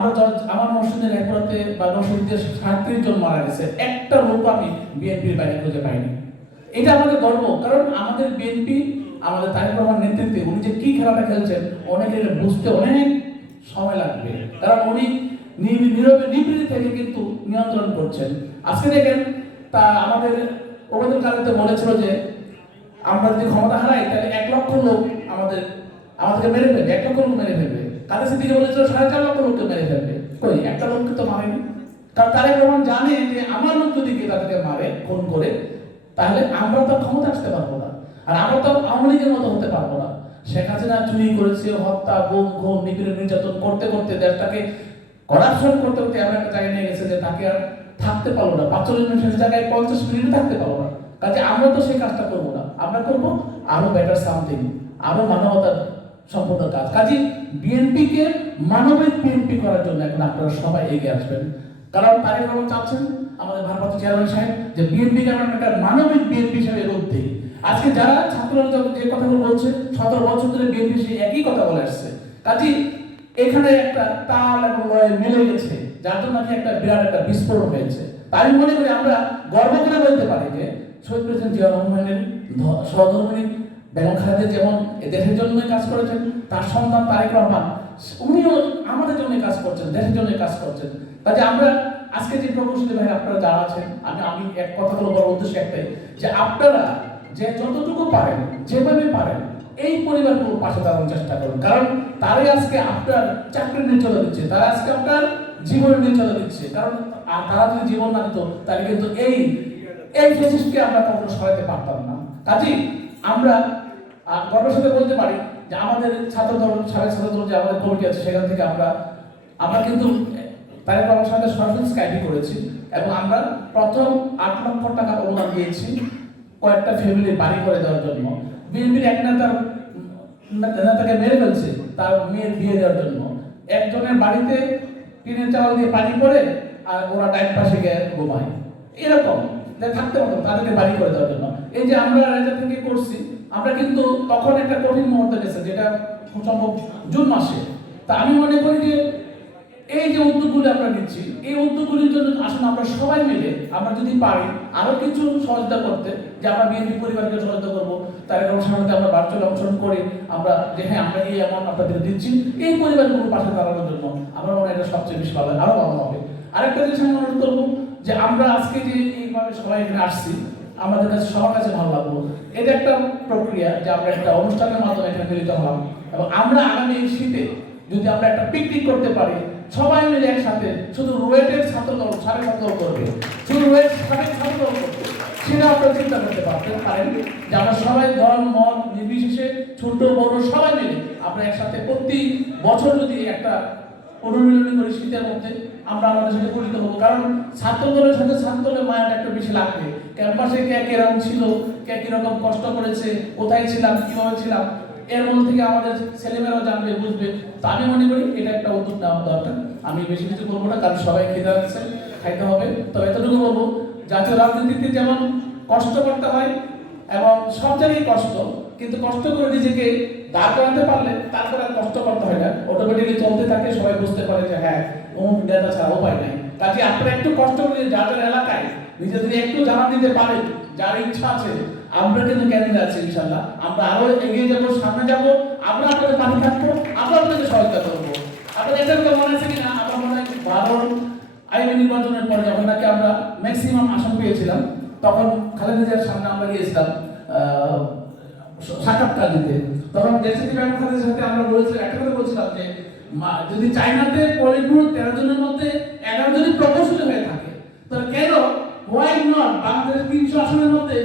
আমার মসজিদের একরাতে বা মসজিদে 37 জন মারা গেছে, একটা লোক আমি বিএনপির বাইরে খুঁজে পাইনি। এটা আমাদের গর্ব, কারণ আমাদের বিএনপি আমাদের তারেক রহমান নেতৃত্বে উনি যে কি খেলাটা খেলছেন অনেকের বুঝতে অনেক সময় লাগবে, কারণ উনি নীরবে নিবৃত্তি থেকে কিন্তু নিয়ন্ত্রণ করছেন। আজকে দেখেন তা আমাদের ওবায়দুল কাদেরকে বলেছিল যে আমরা যদি ক্ষমতা হারাই তাহলে 1 লক্ষ লোক আমাদেরকে মেরে ফেলবে, 1 লক্ষ লোক মেরে ফেলবে। কাদের সিদ্দিকী বলেছিল 4.5 লক্ষ লোককে মেরে ফেলবে, কই একটা লোককে তো মারেনি। কারণ তারেক রহমান জানে যে আমার লোক যদি তাদেরকে মারে খুন করে তাহলে আমরা তো ক্ষমতা আসতে পারবো না, আর আমরা তো আওয়ামী লীগের মতো হতে পারবো না। শেখ হাসিনা চুরি করেছে, হত্যা গুম খুন নিপীড়ন নির্যাতন করতে করতে দেশটাকে করাপশন করতে করতে এমন একটা জায়গায় নিয়ে গেছে যে তাকে আর থাকতে পারলো না, 45 মিনিটের জায়গায় 50 মিনিট থাকতে পারলো না। কাজে আমরা তো সেই কাজটা করবো না, আমরা করবো আরো বেটার সামথিং, আরো মানবতার সম্পূর্ণ কাজ। কাজে বিএনপিকে মানবিক বিএনপি করার জন্য এখন আপনারা সবাই এগিয়ে আসবেন, কারণ তারেক রহমান চাচ্ছেন আমাদের ভারপ্রাপ্ত চেয়ারম্যান সাহেব যে বিএনপিকে আমরা একটা মানবিক বিএনপি হিসেবে রূপ দিই। আজকে যারা ছাত্ররা যে কথাগুলো বলছে 17 বছর ধরে বিএনপি সেই একই কথা বলে আসছে। কাজে এখানে একটা তাল এবং লয় মিলে গেছে, যার জন্য নাকি একটা বিরাট একটা বিস্ফোরণ হয়েছে। তাই মনে করি আমরা গর্ব করে বলতে পারি যে শহীদ প্রেসিডেন্ট জিয়া রহমানের সহধর্মিণী বেগম খালেদা যেমন দেশের জন্যই কাজ করেছেন, তার সন্তান তারেক রহমান উনিও আমাদের জন্য কাজ করছেন, দেশের জন্য কাজ করছেন। কাজে আমরা আজকে যে প্রকৌশলী ভাই আপনারা যারা আছেন, আমি এক কথাগুলো বলার উদ্দেশ্য একটাই যে আপনারা যে যতটুকু পারেন যেভাবে পারেন এই পরিবারগুলোর পাশে দাঁড়ানোর চেষ্টা করুন, কারণ তারাই আজকে আপনার চাকরির নির্যাতন দিচ্ছে, তারা আজকে আপনার জীবনের নির্যাতন দিচ্ছে। কারণ তারা যদি জীবন না দিত তাহলে কিন্তু এই ফেসিসকে আমরা কখনো সরাতে পারতাম না। কাজেই আমরা গর্বের সাথে বলতে পারি যে আমাদের ছাত্রদল সাবেক ছাত্রদল যে আমাদের কমিটি আছে সেখান থেকে আমরা কিন্তু তারেক রহমানের সাথে সরাসরি স্কাইপি করেছি এবং আমরা প্রথম 8 লক্ষ টাকা অনুদান দিয়েছি কয়েকটা ফ্যামিলির বাড়ি করে দেওয়ার জন্য। বিএনপির এক নেতাকে মেরে ফেলছে তার মেয়ের বিয়ে দেওয়ার জন্য, একজনের বাড়িতে টিনের চাল দিয়ে পানি পড়ে আর ওরা ডাইন পাশে গিয়ে ঘুমায়, এরকম থাকতে পারতো তাদেরকে বাড়ি করে দেওয়ার জন্য। এই যে আমরা রাজা থেকে করছি, আমরা কিন্তু তখন একটা কঠিন মুহূর্তে গেছে যেটা খুব সম্ভব জুন মাসে। তা আমি মনে করি যে এই যে উদ্যোগগুলো আমরা নিচ্ছি এই উদ্যোগগুলির জন্য আসলে আমরা সবাই মিলে আমরা যদি পারি আরো কিছু সহযোগিতা করতে, যে আমরা বিএনপি পরিবারকে সহযোগিতা করবো, তার সাথে আমরা ভার্চুয়াল অংশগ্রহণ করে আমরা যে হ্যাঁ আমরা এই অ্যামাউন্ট আপনাদের দিচ্ছি এই পরিবারগুলোর পাশে দাঁড়ানোর জন্য, আমার মনে হয় এটা সবচেয়ে বেশি ভালো, আরো ভালো হবে। আরেকটা জিনিস আমি অনুরোধ করবো যে আমরা আজকে যে এইভাবে সবাই এখানে আসছি আমাদের কাছে সবার কাছে ভালো লাগলো। এটা একটা প্রক্রিয়া যে আমরা একটা অনুষ্ঠানের মাধ্যমে এখানে মিলিত হলাম এবং আমরা আগামী শীতে যদি আমরা একটা পিকনিক করতে পারি সবাই মিলে একসাথে, শুধু রুয়েটের ছাত্রদল সাবেক ছাত্রদল করবে, শুধু রুয়েট সাবেক ছাত্রদল করবে, সেটা আপনারা চিন্তা করতে পারেন যে আমরা সবাই দল মত নির্বিশেষে ছোট বড় সবাই মিলে আমরা একসাথে প্রতি বছর যদি একটা অনুমিলনী করি শীতের মধ্যে আমরা আমাদের সাথে পরিচিত হবো। কারণ ছাত্রদলের সাথে ছাত্রদলের মায়াটা একটু বেশি লাগবে, ক্যাম্পাসে কে কিরকম ছিল, কে কিরকম কষ্ট করেছে, কোথায় ছিলাম, কিভাবে ছিলাম, এর মধ্যে থেকে আমাদের ছেলেমেয়েরাও জানবে বুঝবে। তো আমি মনে করি এটা একটা উদ্যোগ নেওয়া দরকার। আমি বেশি কিছু বলবো না, কারণ সবাই খেতে যাচ্ছে, খাইতে হবে। তবে এতটুকু বলবো জাতীয় রাজনীতিতে যেমন কষ্ট করতে হয় এবং সব জায়গায় কষ্ট, কিন্তু কষ্ট করে নিজেকে দাঁড় করাতে পারলে তারপরে আর কষ্ট করতে হয় না, অটোমেটিকলি চলতে থাকে, সবাই বুঝতে পারে যে হ্যাঁ অমুক নেতা ছাড়া উপায় নাই। কাজে আপনারা একটু কষ্ট করে যার যার এলাকায় নিজে যদি একটু জানান দিতে পারেন, যার ইচ্ছা আছে, আমরা কিন্তু ক্যান্ডিডেট আছি ইনশাআল্লাহ, আমরা আরো এগিয়ে যাবো, সামনে যাবো, আমরা আপনাদের পাশে থাকবো, আমরা আপনাদের সহায়তা করবো। আপনাদের এটা তো মনে আছে কিনা, আমার মনে হয় 12 আইনি নির্বাচনের পরে যখন নাকি আমরা ম্যাক্সিমাম আসন পেয়েছিলাম তখন খালেদা জিয়ার সামনে আমরা গিয়েছিলাম সাক্ষাৎকার দিতে। তখন দেশে খালেদার সাথে আমরা বলেছিলাম একটা কথা বলছিলাম যে যদি চায়নাতে পলিটব্যুরো 13 জনের মধ্যে 11 জনই প্রকৌশলী হয়ে থাকে তাহলে কেন হোয়াই নট বাংলাদেশের 300 আসনের মধ্যে